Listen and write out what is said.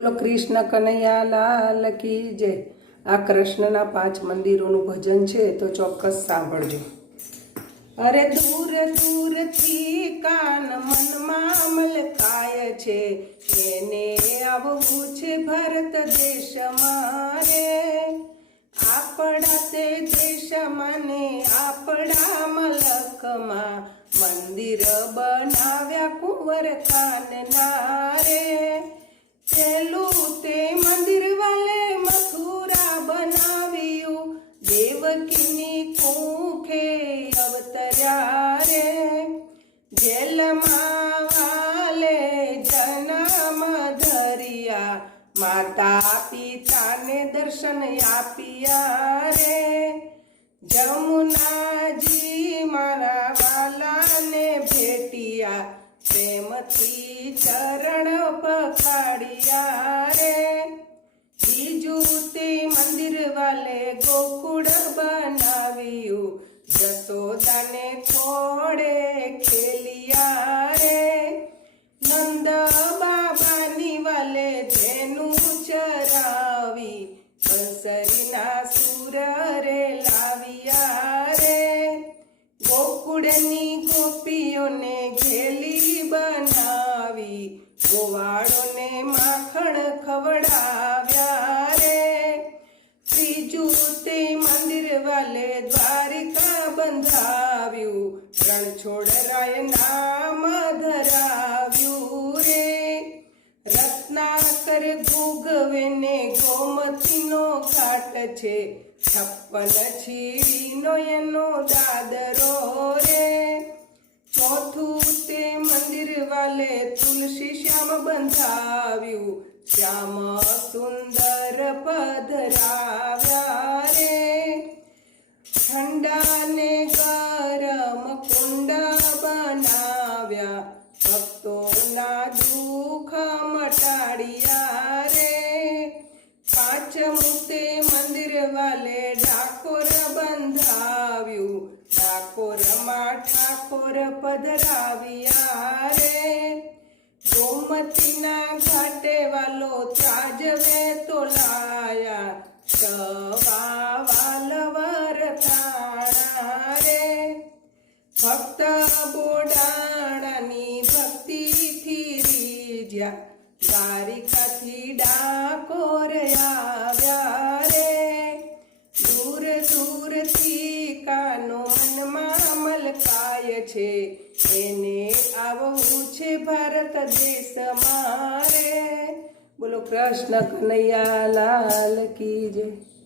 બોલો, કૃષ્ણ કનૈયા લાલ કી જય. આ કૃષ્ણના પાંચ મંદિરોનું ભજન છે, તો ચોક્કસ સાંભળજો. અરે દૂર દૂરથી કાન મનમાં મલકાય છે, એને આવવું છે ભારત દેશમાં રે આપણા તે દેશમાં ને આપણા મલકમાં મંદિર બનાવ્યા કુંવર કાનના રે જેલમાં વાલે જન્મ ધરિયા. માતા પિતાને દર્શન આપ્યા રે. જમુનાજી મારા વાલાને ભેટિયા. પ્રેમથી ચરણ પખાડિયા રે. બીજું તે મંદિર વાલે ગોકુળ બનાવ્યું. જસોદાને ખોડે ખેલિયા જેનું ચરાવી બસરીના સુર રે લાવ્યા રે. ગોકુળની ગોપીઓને ઘેલી બનાવી, ગોવાળોને માખણ ખવડાવ્યા રે. ત્રીજું તે મંદિર વાલે દ્વારિકા બંધાવ્યું રણછોડરાય છોડરાય ધરાવ્યું રત્નાકર ભોગવેને ગોમતીનો ઘાટ છે. છપ્પન છીડીનો એનો દાદરો રે. ચોથું તે મંદિર વાલે તુલસી શ્યામ બંધાવ્યું. શ્યામ સુંદર પધરાવ્યા રે. ઠંડા ને ગરમ કુંડ દુઃખ મટાડિયા રે. પાંચ મુતે મંદિર વાલે ડાકોર બંધાવ્યું. ડાકોરમાં ઠાકોર પધરાવ્યા રે. ગોમતીના ઘાટે વાલો ત્રાજવે તો લાયા સવા વાલવર તાણા રે. ભક્ત બોડાણાની રીજ્યા દ્વારિકાથી ડાકોર આવ્યા રે. દૂર દૂરથી કાનો મનમાં મલકાય છે. એને આવવું છે ભારત દેશમાં રે. બોલો કૃષ્ણ કનૈયા લાલ કી જય.